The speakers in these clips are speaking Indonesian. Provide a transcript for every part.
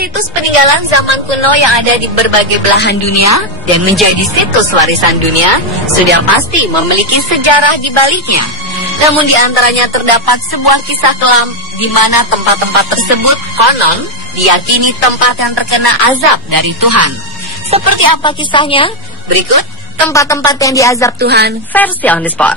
situs peninggalan zaman kuno yang ada di berbagai belahan dunia dan menjadi situs warisan dunia sudah pasti memiliki sejarah di baliknya. Namun di antaranya terdapat sebuah kisah kelam di mana tempat-tempat tersebut konon diyakini tempat yang terkena azab dari Tuhan. Seperti apa kisahnya? Berikut tempat-tempat yang diazab Tuhan versi on the spot.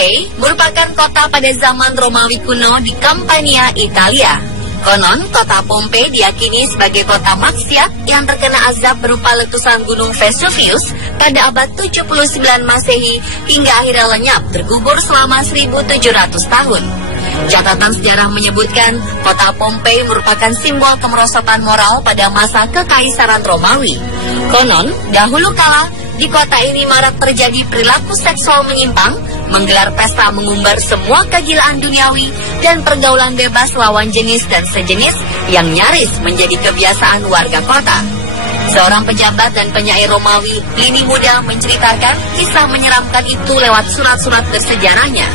Pompei merupakan kota pada zaman Romawi kuno di Campania, Italia. Konon, kota Pompei diyakini sebagai kota maksiat yang terkena azab berupa letusan gunung Vesuvius pada abad 79 Masehi hingga akhirnya lenyap terkubur selama 1700 tahun. Catatan sejarah menyebutkan kota Pompei merupakan simbol kemerosotan moral pada masa kekaisaran Romawi. Konon, dahulu kala di kota ini marak terjadi perilaku seksual menyimpang, menggelar pesta mengumbar semua kegilaan duniawi dan pergaulan bebas lawan jenis dan sejenis yang nyaris menjadi kebiasaan warga kota. Seorang pejabat dan penyair Romawi, Pliny Muda, menceritakan kisah menyeramkan itu lewat surat-surat bersejarahnya.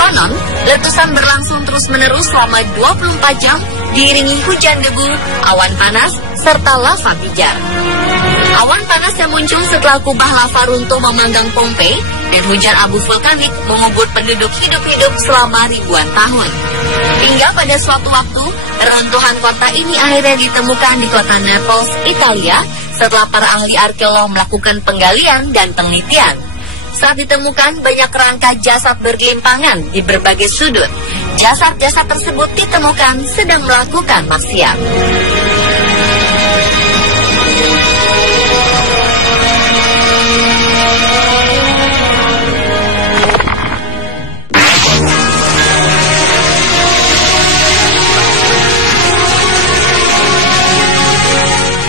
Konon, letusan berlangsung terus-menerus selama 24 jam, diiringi hujan debu, awan panas, serta lava pijar. Awan panas yang muncul setelah kubah lava runtuh memanggang Pompei dan hujan abu vulkanik mengubur penduduk hidup-hidup selama ribuan tahun. Hingga pada suatu waktu, reruntuhan kota ini akhirnya ditemukan di kota Naples, Italia, setelah para ahli arkeolog melakukan penggalian dan penelitian. Saat ditemukan banyak kerangka jasad bergelimpangan di berbagai sudut. Jasad-jasad tersebut ditemukan sedang melakukan maksiat.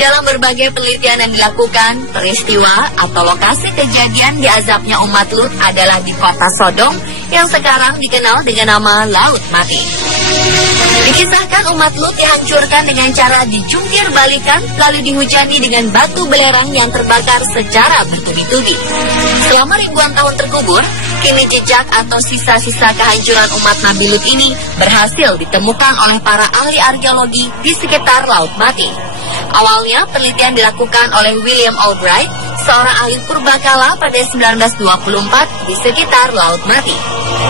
Dalam berbagai penelitian yang dilakukan, peristiwa atau lokasi kejadian diazabnya umat Lut adalah di kota Sodom yang sekarang dikenal dengan nama Laut Mati. Dikisahkan umat Lut dihancurkan dengan cara dijungkir balikan lalu dihujani dengan batu belerang yang terbakar secara bertubi-tubi. Selama ribuan tahun terkubur, kini jejak atau sisa-sisa kehancuran umat Nabi Lut ini berhasil ditemukan oleh para ahli arkeologi di sekitar Laut Mati. Awalnya penelitian dilakukan oleh William Albright, seorang ahli purbakala pada 1924 di sekitar Laut Mati.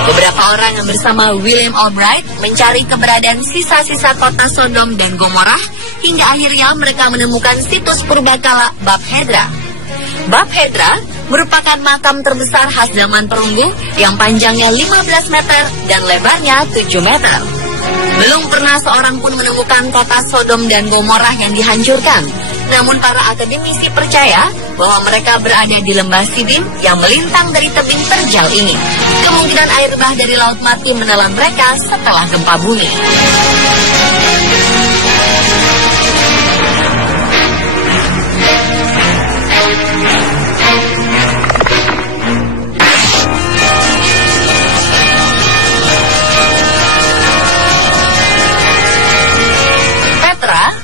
Beberapa orang yang bersama William Albright mencari keberadaan sisa-sisa kota Sodom dan Gomorrah hingga akhirnya mereka menemukan situs purbakala Bab Hedra. Bab Hedra merupakan makam terbesar khas zaman perunggu yang panjangnya 15 meter dan lebarnya 7 meter. Belum pernah seorang pun menemukan kota Sodom dan Gomorrah yang dihancurkan. Namun para akademisi percaya bahwa mereka berada di lembah Sidim yang melintang dari tebing terjal ini. Kemungkinan air bah dari Laut Mati menelan mereka setelah gempa bumi.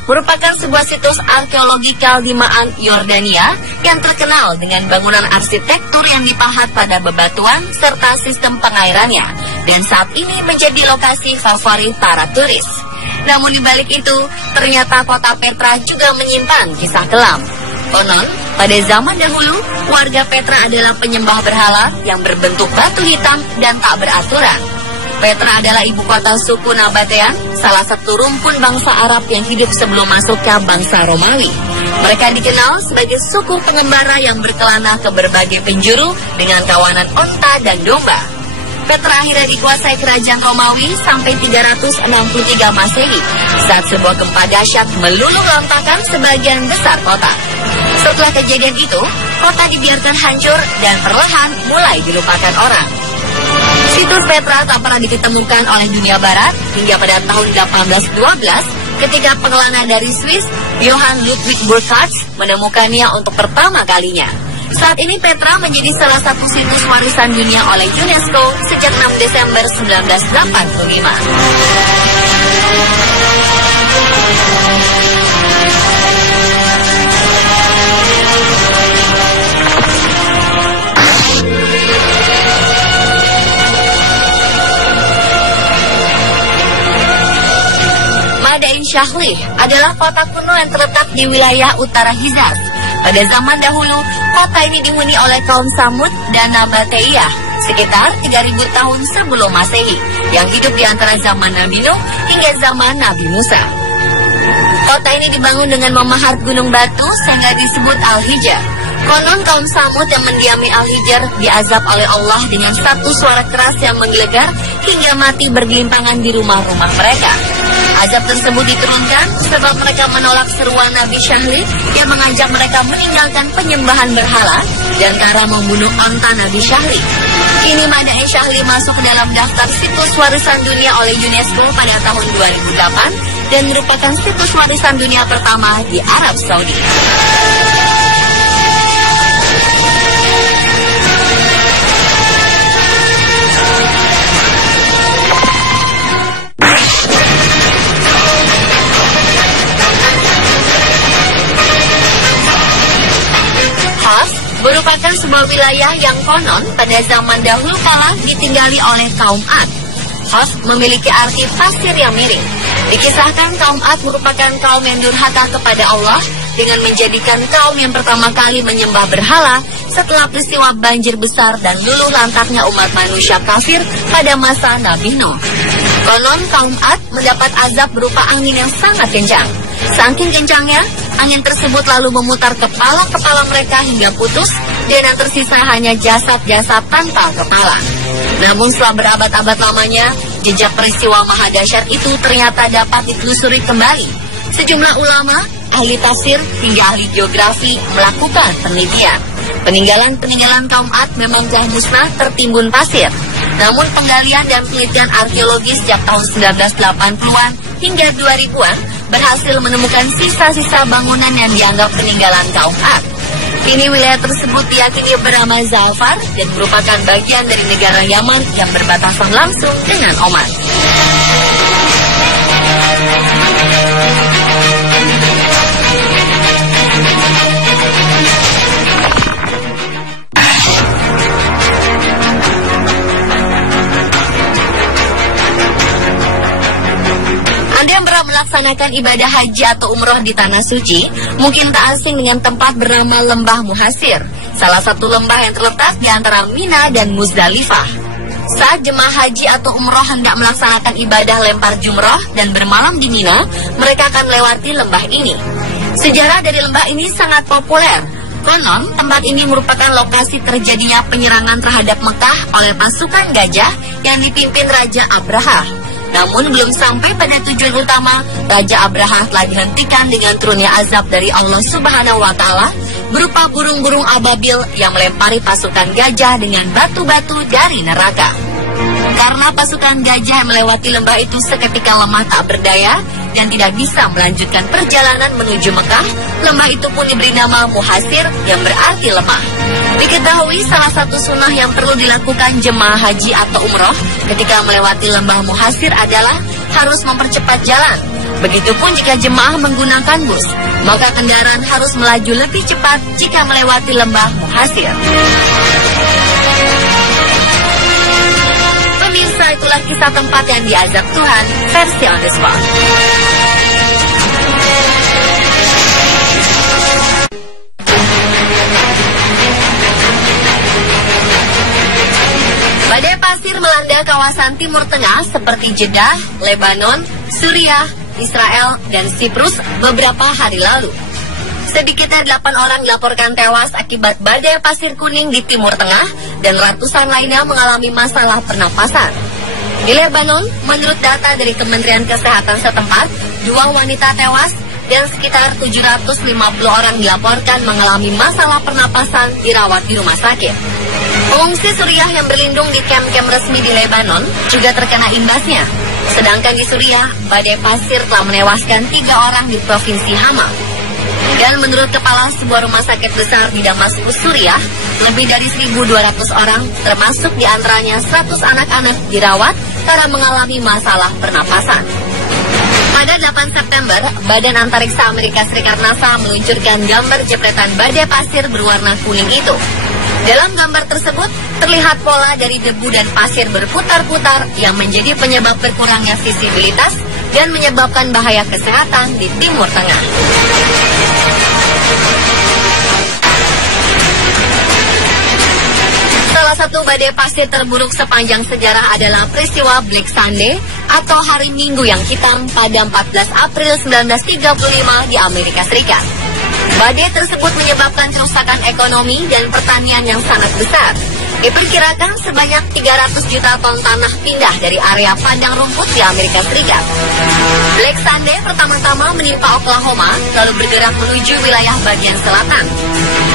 Merupakan sebuah situs arkeologikal di Ma'an, Yordania yang terkenal dengan bangunan arsitektur yang dipahat pada bebatuan serta sistem pengairannya dan saat ini menjadi lokasi favorit para turis. Namun di balik itu, ternyata kota Petra juga menyimpan kisah kelam. Konon, pada zaman dahulu, warga Petra adalah penyembah berhala yang berbentuk batu hitam dan tak beraturan. Petra adalah ibu kota suku Nabatean, salah satu rumpun bangsa Arab yang hidup sebelum masuknya bangsa Romawi. Mereka dikenal sebagai suku pengembara yang berkelana ke berbagai penjuru dengan kawanan onta dan domba. Petra akhirnya dikuasai kerajaan Romawi sampai 363 Masehi saat sebuah gempa dahsyat meluluh lantakan sebagian besar kota. Setelah kejadian itu, kota dibiarkan hancur dan perlahan mulai dilupakan orang. Situs Petra tak pernah ditemukan oleh dunia barat hingga pada tahun 1812 ketika pengelana dari Swiss, Johann Ludwig Burckhardt, menemukannya untuk pertama kalinya. Saat ini Petra menjadi salah satu situs warisan dunia oleh UNESCO sejak 6 Desember 1985. Madain Syahlih adalah kota kuno yang terletak di wilayah utara Hijaz. Pada zaman dahulu, kota ini dihuni oleh kaum Samud dan Nabateiyah sekitar 3000 tahun sebelum Masehi, yang hidup di antara zaman Nabi Nuh hingga zaman Nabi Musa. Kota ini dibangun dengan memahat gunung batu sehingga disebut Al-Hijr. Konon kaum Samud yang mendiami Al-Hijr diazab oleh Allah dengan satu suara keras yang menggelegar hingga mati bergelimpangan di rumah-rumah mereka. Azab tersebut diturunkan sebab mereka menolak seruan Nabi Syahlih yang mengajak mereka meninggalkan penyembahan berhala dan cara membunuh onta Nabi Syahlih. Kini Madain Syahlih masuk ke dalam daftar situs warisan dunia oleh UNESCO pada tahun 2008 dan merupakan situs warisan dunia pertama di Arab Saudi. Merupakan sebuah wilayah yang konon pada zaman dahulu kala ditinggali oleh kaum Ad. Hos memiliki arti pasir yang miring. Dikisahkan kaum Ad merupakan kaum yang durhaka kepada Allah dengan menjadikan kaum yang pertama kali menyembah berhala setelah peristiwa banjir besar dan luluh lantaknya umat manusia kafir pada masa Nabi Nuh. Konon kaum Ad mendapat azab berupa angin yang sangat kencang. Saking kencangnya, angin tersebut lalu memutar kepala-kepala mereka hingga putus, dan yang tersisa hanya jasad-jasad tanpa kepala. Namun setelah berabad-abad lamanya, jejak peristiwa maha dahsyat itu ternyata dapat ditelusuri kembali. Sejumlah ulama, ahli tafsir, hingga ahli geografi melakukan penelitian. Peninggalan-peninggalan kaum Ad memang telah musnah tertimbun pasir. Namun penggalian dan penelitian arkeologi sejak tahun 1980-an hingga 2000-an berhasil menemukan sisa-sisa bangunan yang dianggap peninggalan kaum Ad. Kini wilayah tersebut diyakini bernama Za'afar dan merupakan bagian dari negara Yaman yang berbatasan langsung dengan Oman. Melaksanakan ibadah haji atau umroh di Tanah Suci, mungkin tak asing dengan tempat bernama Lembah Muhasir, salah satu lembah yang terletak di antara Mina dan Muzdalifah. Saat jemaah haji atau umroh hendak melaksanakan ibadah lempar jumroh dan bermalam di Mina, mereka akan melewati lembah ini. Sejarah dari lembah ini sangat populer. Konon, tempat ini merupakan lokasi terjadinya penyerangan terhadap Mekah oleh pasukan gajah yang dipimpin Raja Abraha. Namun belum sampai pada tujuan utama, Raja Abraha telah dihentikan dengan turunnya azab dari Allah Subhanahu wa Ta'ala berupa burung-burung ababil yang melempari pasukan gajah dengan batu-batu dari neraka. Karena pasukan gajah melewati lembah itu seketika lemah tak berdaya dan tidak bisa melanjutkan perjalanan menuju Mekah, lembah itu pun diberi nama Muhasir yang berarti lemah. Diketahui salah satu sunnah yang perlu dilakukan jemaah haji atau umroh ketika melewati lembah Muhasir adalah harus mempercepat jalan. Begitupun jika jemaah menggunakan bus, maka kendaraan harus melaju lebih cepat jika melewati lembah Muhasir. Pemirsa, itulah kisah tempat yang diazab Tuhan versi on the spot. Badai pasir melanda kawasan Timur Tengah seperti Jeddah, Lebanon, Suriah, Israel, dan Siprus beberapa hari lalu. Sedikitnya 8 orang dilaporkan tewas akibat badai pasir kuning di Timur Tengah dan ratusan lainnya mengalami masalah pernapasan. Di Lebanon, menurut data dari Kementerian Kesehatan setempat, 2 wanita tewas dan sekitar 750 orang dilaporkan mengalami masalah pernapasan dirawat di rumah sakit. Pengungsi Suriah yang berlindung di kamp-kamp resmi di Lebanon juga terkena imbasnya. Sedangkan di Suriah, badai pasir telah menewaskan 3 orang di Provinsi Hama. Dan menurut kepala sebuah rumah sakit besar di Damaskus, Suriah, lebih dari 1.200 orang, termasuk diantaranya 100 anak-anak dirawat karena mengalami masalah pernapasan. Pada 8 September, Badan Antariksa Amerika Serikat NASA meluncurkan gambar jepretan badai pasir berwarna kuning itu. Dalam gambar tersebut, terlihat pola dari debu dan pasir berputar-putar yang menjadi penyebab berkurangnya visibilitas dan menyebabkan bahaya kesehatan di Timur Tengah. Salah satu badai pasir terburuk sepanjang sejarah adalah peristiwa Black Sunday atau Hari Minggu yang Hitam pada 14 April 1935 di Amerika Serikat. Badai tersebut menyebabkan kerusakan ekonomi dan pertanian yang sangat besar. Diperkirakan sebanyak 300 juta ton tanah pindah dari area padang rumput di Amerika Serikat. Black Sunday pertama-tama menimpa Oklahoma, lalu bergerak menuju wilayah bagian selatan.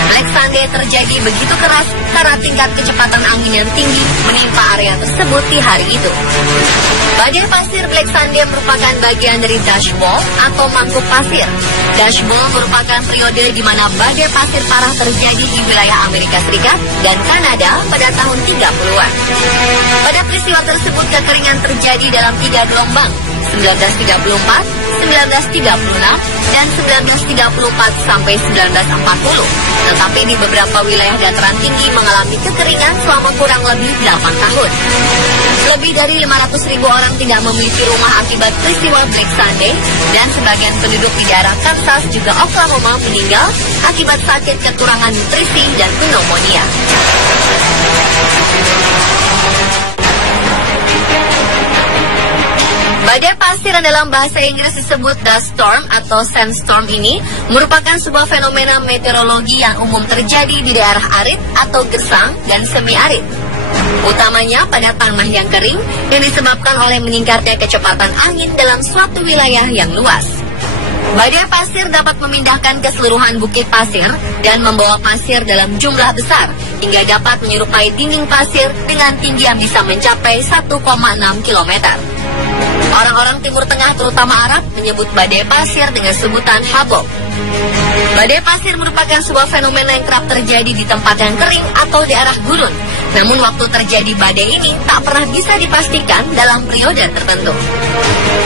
Black Sunday terjadi begitu keras karena tingkat kecepatan angin yang tinggi menimpa area tersebut di hari itu. Badai pasir Black Sunday merupakan bagian dari Dust Bowl atau mangkuk pasir. Dust Bowl merupakan periode di mana badai pasir parah terjadi di wilayah Amerika Serikat dan Kanada pada tahun 30-an. Pada peristiwa tersebut kekeringan terjadi dalam 3 gelombang, 1934, 1936, dan 1934 sampai 1940. Tetapi di beberapa wilayah dataran tinggi mengalami kekeringan selama kurang lebih 8 tahun. Lebih dari 500.000 orang tidak memiliki rumah akibat peristiwa Black Sunday, dan sebagian penduduk di daerah Kansas juga Oklahoma meninggal akibat sakit kekurangan nutrisi dan pneumonia. Badai pasir dalam bahasa Inggris disebut dust storm atau sandstorm ini merupakan sebuah fenomena meteorologi yang umum terjadi di daerah arid atau gersang dan semi arid. Utamanya pada tanah yang kering yang disebabkan oleh meningkatnya kecepatan angin dalam suatu wilayah yang luas. Badai pasir dapat memindahkan keseluruhan bukit pasir dan membawa pasir dalam jumlah besar hingga dapat menyerupai dinding pasir dengan tinggi yang bisa mencapai 1,6 km. Orang-orang Timur Tengah terutama Arab menyebut badai pasir dengan sebutan habok. Badai pasir merupakan sebuah fenomena yang kerap terjadi di tempat yang kering atau di arah gurun. Namun waktu terjadi badai ini tak pernah bisa dipastikan dalam periode tertentu.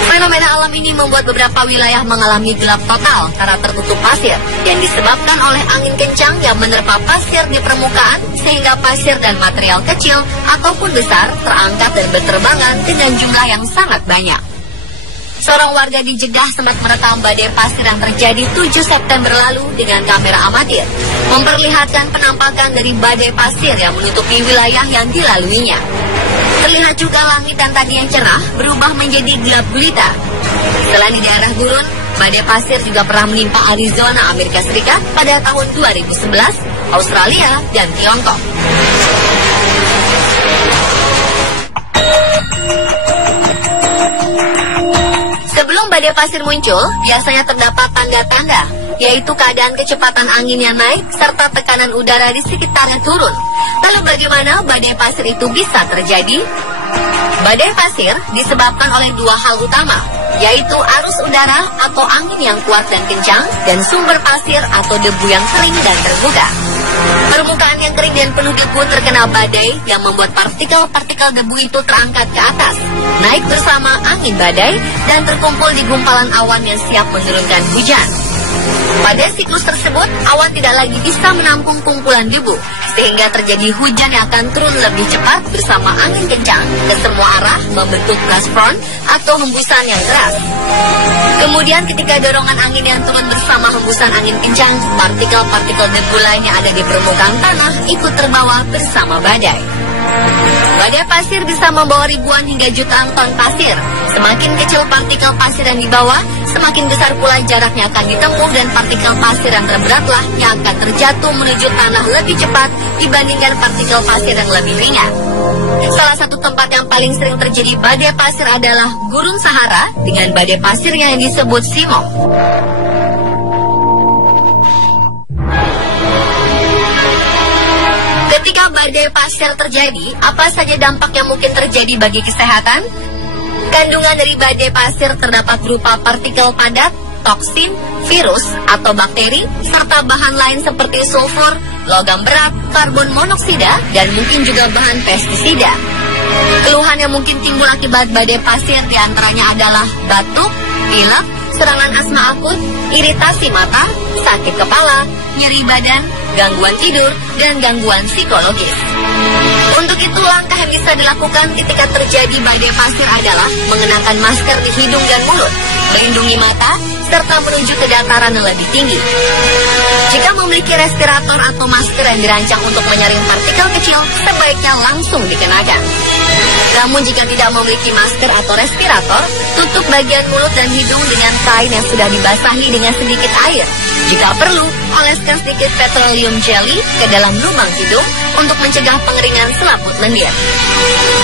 Fenomena alam ini membuat beberapa wilayah mengalami gelap total karena tertutup pasir yang disebabkan oleh angin kencang yang menerpa pasir di permukaan sehingga pasir dan material kecil ataupun besar terangkat dan berterbangan dengan jumlah yang sangat banyak. Seorang warga di Jeddah sempat merekam badai pasir yang terjadi 7 September lalu dengan kamera amatir, memperlihatkan penampakan dari badai pasir yang menutupi wilayah yang dilaluinya. Terlihat juga langit yang tadinya cerah berubah menjadi gelap gulita. Selain di daerah gurun, badai pasir juga pernah menimpa Arizona, Amerika Serikat pada tahun 2011, Australia, dan Tiongkok. Sebelum badai pasir muncul, biasanya terdapat tanda-tanda, yaitu keadaan kecepatan angin yang naik serta tekanan udara di sekitarnya turun. Lalu bagaimana badai pasir itu bisa terjadi? Badai pasir disebabkan oleh dua hal utama, yaitu arus udara atau angin yang kuat dan kencang, dan sumber pasir atau debu yang kering dan terbuka. Permukaan yang kering dan penuh debu terkena badai yang membuat partikel-partikel debu itu terangkat ke atas, naik bersama angin badai, dan terkumpul di gumpalan awan yang siap menurunkan hujan. Pada siklus tersebut, awan tidak lagi bisa menampung kumpulan debu, sehingga terjadi hujan yang akan turun lebih cepat bersama angin kencang ke semua arah membentuk blast front atau hembusan yang keras. Kemudian ketika dorongan angin yang turun bersama hembusan angin kencang, partikel-partikel debu lain yang ada di permukaan tanah ikut terbawa bersama badai. Badai pasir bisa membawa ribuan hingga jutaan ton pasir. Semakin kecil partikel pasir yang dibawa, semakin besar pula jaraknya akan ditempuh, dan partikel pasir yang terberatlah yang akan terjatuh menuju tanah lebih cepat dibandingkan partikel pasir yang lebih ringan. Salah satu tempat yang paling sering terjadi badai pasir adalah Gurun Sahara dengan badai pasir yang disebut Simok. Ketika badai pasir terjadi, apa saja dampak yang mungkin terjadi bagi kesehatan? Kandungan dari badai pasir terdapat berupa partikel padat, toksin, virus atau bakteri, serta bahan lain seperti sulfur, logam berat, karbon monoksida, dan mungkin juga bahan pestisida. Keluhan yang mungkin timbul akibat badai pasir diantaranya adalah batuk, pilek, serangan asma akut, iritasi mata, sakit kepala, nyeri badan, gangguan tidur, dan gangguan psikologis. Untuk itu, langkah yang bisa dilakukan ketika terjadi badai pasir adalah mengenakan masker di hidung dan mulut, melindungi mata, serta menuju ke dataran yang lebih tinggi. Jika memiliki respirator atau masker yang dirancang untuk menyaring partikel kecil, sebaiknya langsung dikenakan. Namun jika tidak memiliki masker atau respirator, tutup bagian mulut dan hidung dengan kain yang sudah dibasahi dengan sedikit air. Jika perlu, oleskan sedikit petroleum jelly ke dalam lubang hidung untuk mencegah pengeringan selaput lendir.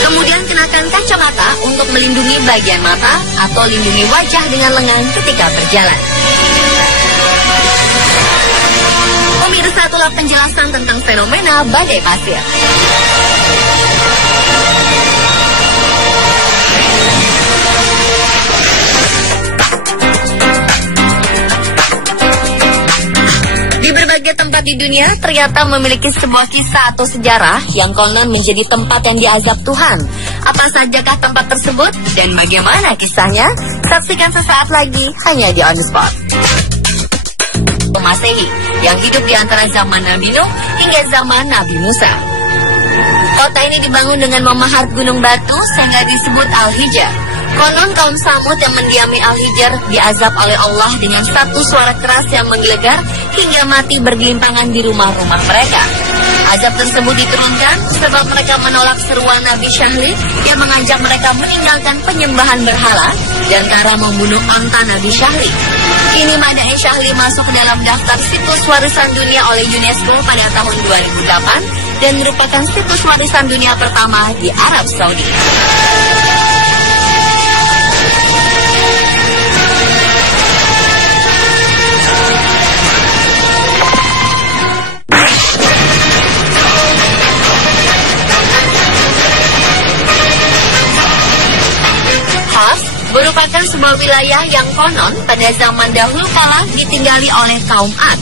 Kemudian kenakan kacamata untuk melindungi bagian mata atau lindungi wajah dengan lengan ketika berjalan. Pemirsa, itulah penjelasan tentang fenomena badai pasir. Di berbagai tempat di dunia ternyata memiliki sebuah kisah atau sejarah yang konon menjadi tempat yang diazab Tuhan. Apa sajakah tempat tersebut dan bagaimana kisahnya? Saksikan sesaat lagi hanya di On The Spot. Masehi yang hidup di antara zaman Nabi Nuh hingga zaman Nabi Musa. Kota ini dibangun dengan memahat gunung batu sehingga disebut Al-Hijr. Konon kaum Samud yang mendiami Al-Hijr diazab oleh Allah dengan satu suara keras yang menggelegar hingga mati bergelimpangan di rumah-rumah mereka. Azab tersebut diturunkan sebab mereka menolak seruan Nabi Syahli yang mengajak mereka meninggalkan penyembahan berhala dan cara membunuh onta Nabi Syahli. Kini Madain Syahli masuk dalam daftar situs warisan dunia oleh UNESCO pada tahun 2008 dan merupakan situs warisan dunia pertama di Arab Saudi. Merupakan sebuah wilayah yang konon pada zaman dahulu kala ditinggali oleh kaum Ad.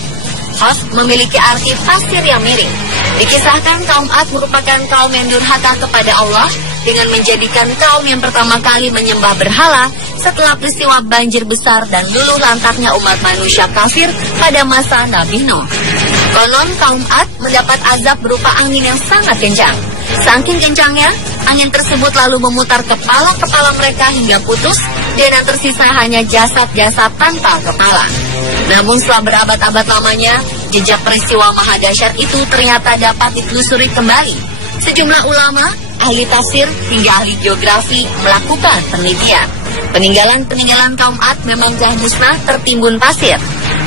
Hos memiliki arti pasir yang miring. Dikisahkan kaum Ad merupakan kaum yang durhaka kepada Allah dengan menjadikan kaum yang pertama kali menyembah berhala setelah peristiwa banjir besar dan luluh lantaknya umat manusia kafir pada masa Nabi Nuh. Konon kaum Ad mendapat azab berupa angin yang sangat kencang. Saking kencangnya, angin tersebut lalu memutar kepala-kepala mereka hingga putus dan yang tersisa hanya jasad-jasad tanpa kepala. Namun setelah berabad-abad lamanya, jejak peristiwa maha dahsyat itu ternyata dapat ditelusuri kembali. Sejumlah ulama, ahli tafsir hingga ahli geografi melakukan penelitian. Peninggalan-peninggalan kaum Ad memang telah musnah tertimbun pasir.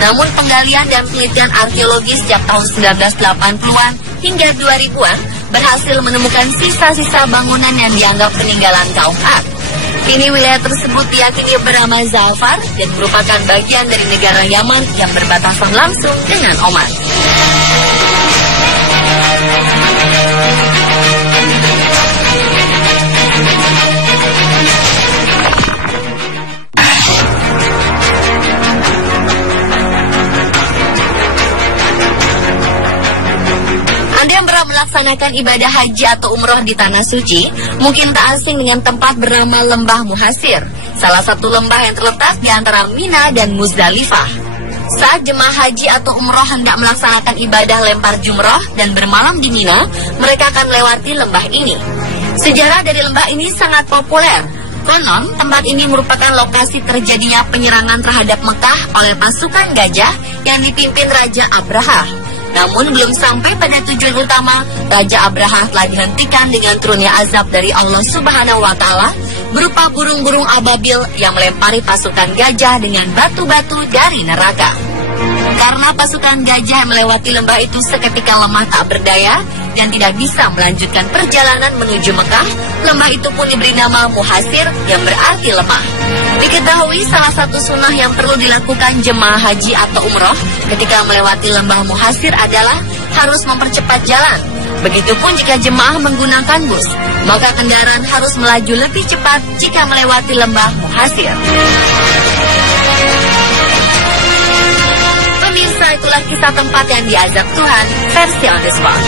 Namun penggalian dan penelitian arkeologi sejak tahun 1980-an hingga 2000-an berhasil menemukan sisa-sisa bangunan yang dianggap peninggalan kaum Ad. Kini wilayah tersebut diyakini bernama Za'far dan merupakan bagian dari negara Yaman yang berbatasan langsung dengan Oman. Melaksanakan ibadah haji atau umroh di Tanah Suci, mungkin tak asing dengan tempat bernama Lembah Muhasir, salah satu lembah yang terletak di antara Mina dan Muzdalifah. Saat jemaah haji atau umroh hendak melaksanakan ibadah lempar jumroh dan bermalam di Mina, mereka akan melewati lembah ini. Sejarah dari lembah ini sangat populer. Konon, tempat ini merupakan lokasi terjadinya penyerangan terhadap Mekah oleh pasukan gajah yang dipimpin Raja Abraha. Namun belum sampai pada tujuan utama, Raja Abraha telah dihentikan dengan turunnya azab dari Allah Subhanahu wa Ta'ala berupa burung-burung ababil yang melempari pasukan gajah dengan batu-batu dari neraka. Karena pasukan gajah yang melewati lembah itu seketika lemah tak berdaya dan tidak bisa melanjutkan perjalanan menuju Mekah, lembah itu pun diberi nama Muhasir yang berarti lemah. Diketahui salah satu sunnah yang perlu dilakukan jemaah haji atau umroh ketika melewati lembah Muhasir adalah harus mempercepat jalan. Begitupun jika jemaah menggunakan bus, maka kendaraan harus melaju lebih cepat jika melewati lembah Muhasir. Pemirsa, itulah kisah tempat yang diazab Tuhan versi On The Spot.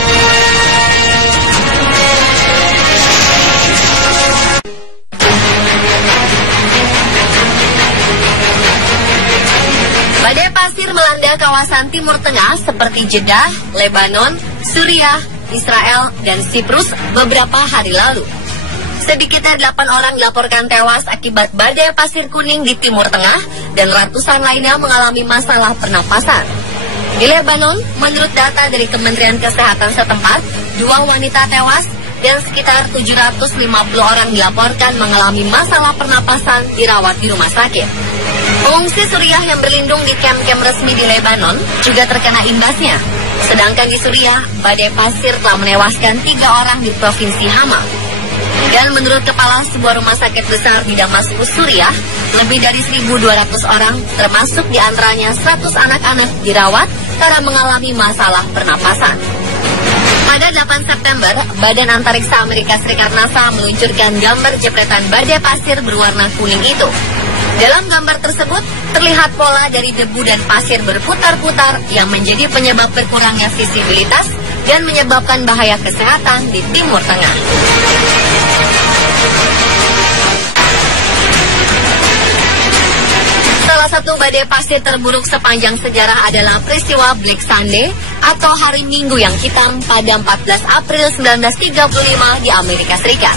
kawasan Timur Tengah seperti Jeddah, Lebanon, Suriah, Israel, dan Siprus beberapa hari lalu. Sedikitnya 8 orang dilaporkan tewas akibat badai pasir kuning di Timur Tengah dan ratusan lainnya mengalami masalah pernapasan. Di Lebanon, menurut data dari Kementerian Kesehatan setempat, 2 wanita tewas dan sekitar 750 orang dilaporkan mengalami masalah pernapasan dirawat di rumah sakit. Pengungsi Suriah yang berlindung di kamp-kamp resmi di Lebanon juga terkena imbasnya. Sedangkan di Suriah, badai pasir telah menewaskan 3 orang di Provinsi Hama. Dan menurut kepala sebuah rumah sakit besar di Damaskus, Suriah, lebih dari 1.200 orang, termasuk diantaranya 100 anak-anak, dirawat karena mengalami masalah pernapasan. Pada 8 September, Badan Antariksa Amerika Serikat NASA meluncurkan gambar jepretan badai pasir berwarna kuning itu. Dalam gambar tersebut, terlihat pola dari debu dan pasir berputar-putar yang menjadi penyebab berkurangnya visibilitas dan menyebabkan bahaya kesehatan di Timur Tengah. Salah satu badai pasir terburuk sepanjang sejarah adalah peristiwa Black Sunday atau Hari Minggu yang Hitam pada 14 April 1935 di Amerika Serikat.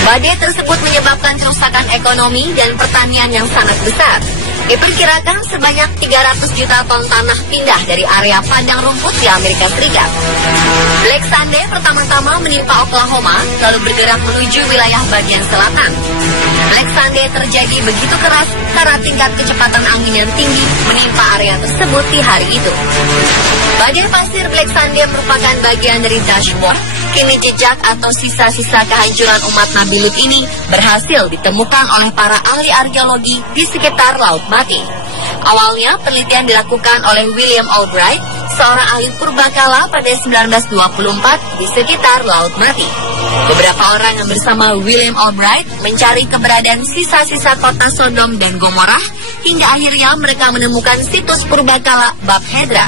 Badai tersebut menyebabkan kerusakan ekonomi dan pertanian yang sangat besar. Diperkirakan sebanyak 300 juta ton tanah pindah dari area padang rumput di Amerika Serikat. Black Sunday pertama-tama menimpa Oklahoma, lalu bergerak menuju wilayah bagian selatan. Black Sunday terjadi begitu keras karena tingkat kecepatan angin yang tinggi menimpa area tersebut di hari itu. Badai pasir Black Sunday merupakan bagian dari dashboard. Kini jejak atau sisa-sisa kehancuran umat Nabi Lut ini berhasil ditemukan oleh para ahli arkeologi di sekitar Laut Mati. Awalnya penelitian dilakukan oleh William Albright, seorang ahli purbakala pada 1924 di sekitar Laut Mati. Beberapa orang yang bersama William Albright mencari keberadaan sisa-sisa kota Sodom dan Gomorrah hingga akhirnya mereka menemukan situs purbakala Bab Hedra.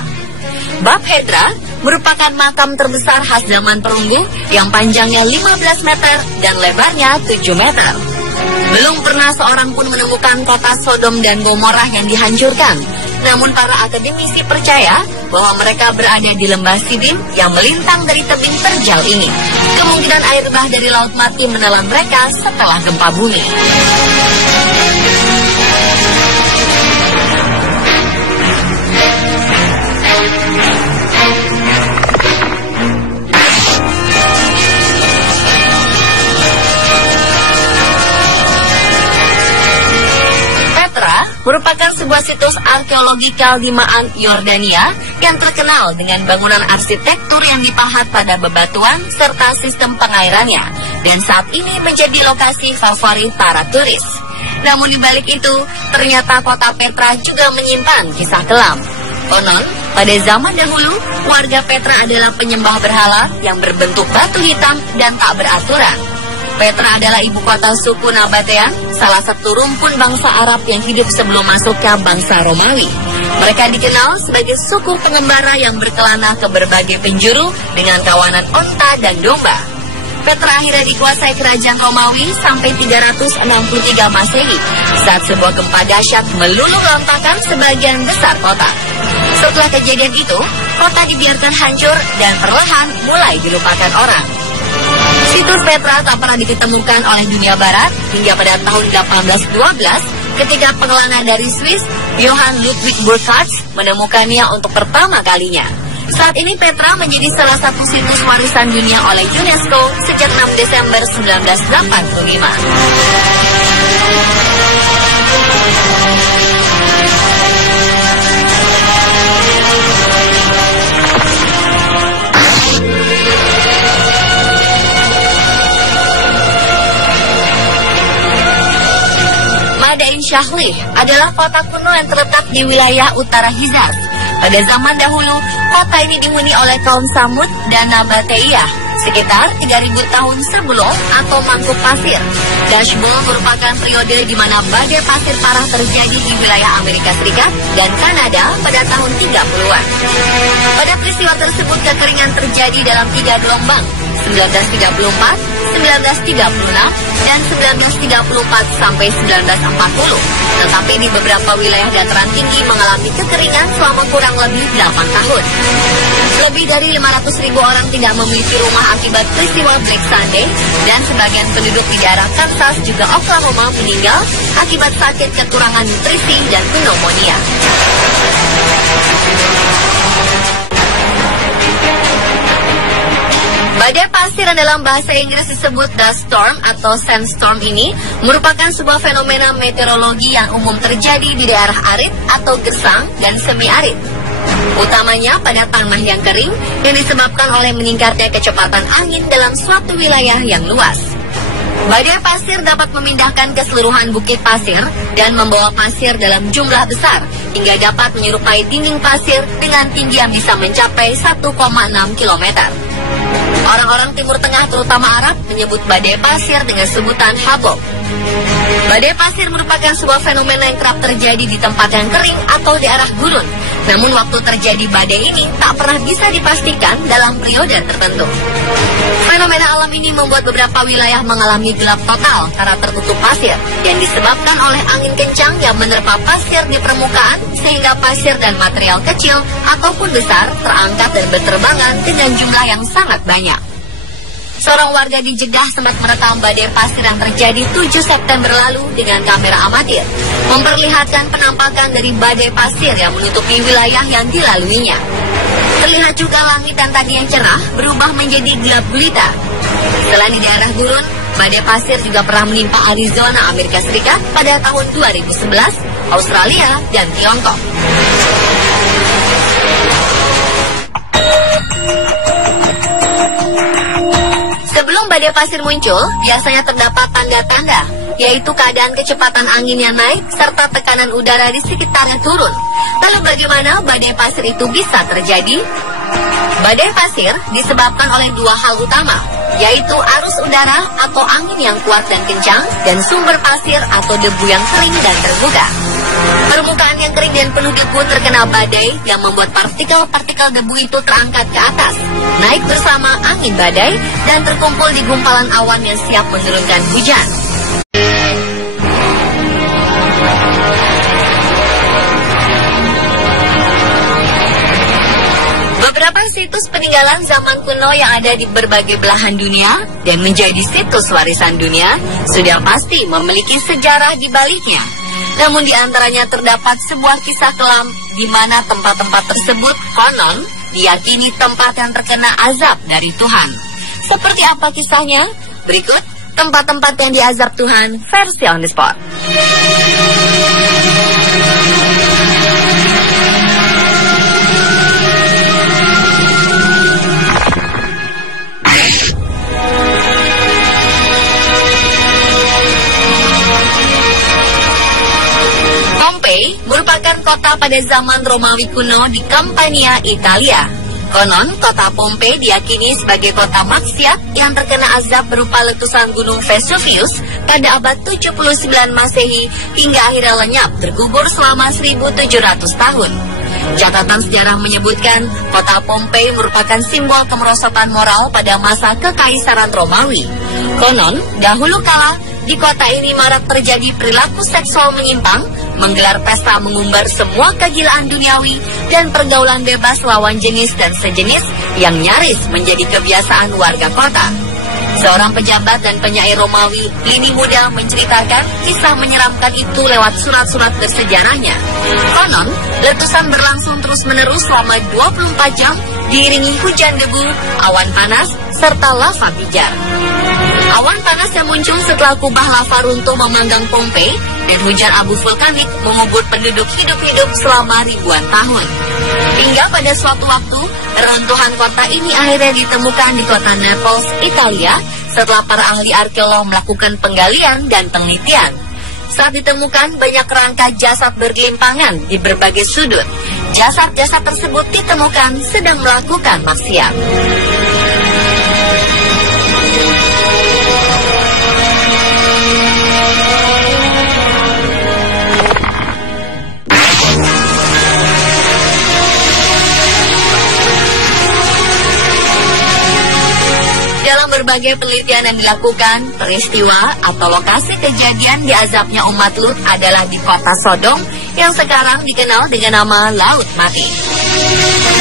Bab Hedra merupakan makam terbesar khas zaman perunggu yang panjangnya 15 meter dan lebarnya 7 meter. Belum pernah seorang pun menemukan kota Sodom dan Gomorrah yang dihancurkan. Namun para akademisi percaya bahwa mereka berada di lembah Sidim yang melintang dari tebing terjal ini. Kemungkinan air bah dari Laut Mati menelan mereka setelah gempa bumi. Merupakan sebuah situs arkeologi Kaldimaan Yordania yang terkenal dengan bangunan arsitektur yang dipahat pada bebatuan serta sistem pengairannya, dan saat ini menjadi lokasi favorit para turis. Namun di balik itu, ternyata kota Petra juga menyimpan kisah kelam. Konon, pada zaman dahulu, warga Petra adalah penyembah berhala yang berbentuk batu hitam dan tak beraturan. Petra adalah ibu kota suku Nabatean, salah satu rumpun bangsa Arab yang hidup sebelum masuknya bangsa Romawi. Mereka dikenal sebagai suku pengembara yang berkelana ke berbagai penjuru dengan kawanan onta dan domba. Petra akhirnya dikuasai kerajaan Romawi sampai 363 Masehi saat sebuah gempa dahsyat meluluh lantakan sebagian besar kota. Setelah kejadian itu, kota dibiarkan hancur dan perlahan mulai dilupakan orang. Situs Petra tak pernah ditemukan oleh dunia barat hingga pada tahun 1812 ketika pengelana dari Swiss, Johann Ludwig Burckhardt, menemukannya untuk pertama kalinya. Saat ini Petra menjadi salah satu situs warisan dunia oleh UNESCO sejak 6 Desember 1985. Madain Shahlih adalah kota kuno yang terletak di wilayah utara Hijaz. Pada zaman dahulu, kota ini dihuni oleh kaum Samud dan Nabateiyah sekitar 3.000 tahun sebelum atau mangkuk pasir. Dashbowl merupakan periode di mana badai pasir parah terjadi di wilayah Amerika Serikat dan Kanada pada tahun 30-an. Pada peristiwa tersebut, kekeringan terjadi dalam 3 gelombang, 1934, 1936, dan 1934 sampai 1940. Tetapi di beberapa wilayah dataran tinggi mengalami kekeringan selama kurang lebih 8 tahun. Lebih dari 500.000 orang tidak memiliki rumah akibat peristiwa Black Sunday, dan sebagian penduduk di daerah Kansas juga Oklahoma meninggal akibat sakit kekurangan nutrisi dan pneumonia. Badai pasir yang dalam bahasa Inggris disebut dust storm atau sandstorm ini merupakan sebuah fenomena meteorologi yang umum terjadi di daerah arid atau gersang dan semi arid. Utamanya pada tanah yang kering yang disebabkan oleh meningkatnya kecepatan angin dalam suatu wilayah yang luas. Badai pasir dapat memindahkan keseluruhan bukit pasir dan membawa pasir dalam jumlah besar hingga dapat menyerupai dinding pasir dengan tinggi yang bisa mencapai 1,6 km. Orang-orang Timur Tengah terutama Arab menyebut badai pasir dengan sebutan habok. Badai pasir merupakan sebuah fenomena yang kerap terjadi di tempat yang kering atau di arah gurun. Namun waktu terjadi badai ini tak pernah bisa dipastikan dalam periode tertentu. Fenomena alam ini membuat beberapa wilayah mengalami gelap total karena tertutup pasir yang disebabkan oleh angin kencang yang menerpa pasir di permukaan sehingga pasir dan material kecil ataupun besar terangkat dan berterbangan dengan jumlah yang sangat banyak. Seorang warga di Jeddah sempat merekam badai pasir yang terjadi 7 September lalu dengan kamera amatir, memperlihatkan penampakan dari badai pasir yang menutupi wilayah yang dilaluinya. Terlihat juga langit yang tadinya cerah berubah menjadi gelap gulita. Selain di daerah gurun, badai pasir juga pernah menimpa Arizona, Amerika Serikat pada tahun 2011, Australia, dan Tiongkok. Sebelum badai pasir muncul, biasanya terdapat tanda-tanda, yaitu keadaan kecepatan angin yang naik serta tekanan udara di sekitarnya turun. Lalu bagaimana badai pasir itu bisa terjadi? Badai pasir disebabkan oleh dua hal utama, yaitu arus udara atau angin yang kuat dan kencang, dan sumber pasir atau debu yang kering dan terbuka. Permukaan yang kering dan penuh debu terkena badai yang membuat partikel-partikel debu itu terangkat ke atas, naik bersama angin badai, dan terkumpul di gumpalan awan yang siap menurunkan hujan. Beberapa situs peninggalan zaman kuno yang ada di berbagai belahan dunia dan menjadi situs warisan dunia sudah pasti memiliki sejarah di baliknya. Namun di antaranya terdapat sebuah kisah kelam di mana tempat-tempat tersebut konon diyakini tempat yang terkena azab dari Tuhan. Seperti apa kisahnya? Berikut tempat-tempat yang diazab Tuhan versi on the spot. Pompei merupakan kota pada zaman Romawi kuno di Campania, Italia. Konon, kota Pompei diyakini sebagai kota maksiat yang terkena azab berupa letusan gunung Vesuvius pada abad 79 Masehi hingga akhirnya lenyap terkubur selama 1700 tahun. Catatan sejarah menyebutkan kota Pompei merupakan simbol kemerosotan moral pada masa kekaisaran Romawi. Konon, dahulu kala di kota ini marak terjadi perilaku seksual menyimpang, menggelar pesta mengumbar semua kegilaan duniawi dan pergaulan bebas lawan jenis dan sejenis yang nyaris menjadi kebiasaan warga kota. Seorang pejabat dan penyair Romawi, Pliny Muda, menceritakan kisah menyeramkan itu lewat surat-surat bersejarahnya. Konon, letusan berlangsung terus-menerus selama 24 jam, diiringi hujan debu, awan panas, serta lava pijar. Awan panas yang muncul setelah kubah lava runtuh memanggang Pompei, dan hujan abu vulkanik mengubur penduduk hidup-hidup selama ribuan tahun. Hingga pada suatu waktu, reruntuhan kota ini akhirnya ditemukan di kota Naples, Italia, setelah para ahli arkeolog melakukan penggalian dan penelitian. Saat ditemukan banyak rangka jasad bergelimpangan di berbagai sudut. Jasad-jasad tersebut ditemukan sedang melakukan maksiat. Setelah berbagai penelitian yang dilakukan, peristiwa atau lokasi kejadian diazabnya umat Lut adalah di kota Sodom yang sekarang dikenal dengan nama Laut Mati.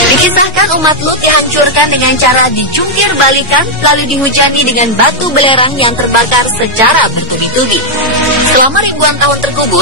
Dikisahkan umat Lut dihancurkan dengan cara dijungkir balikan lalu dihujani dengan batu belerang yang terbakar secara bertubi-tubi. Selama ribuan tahun terkubur,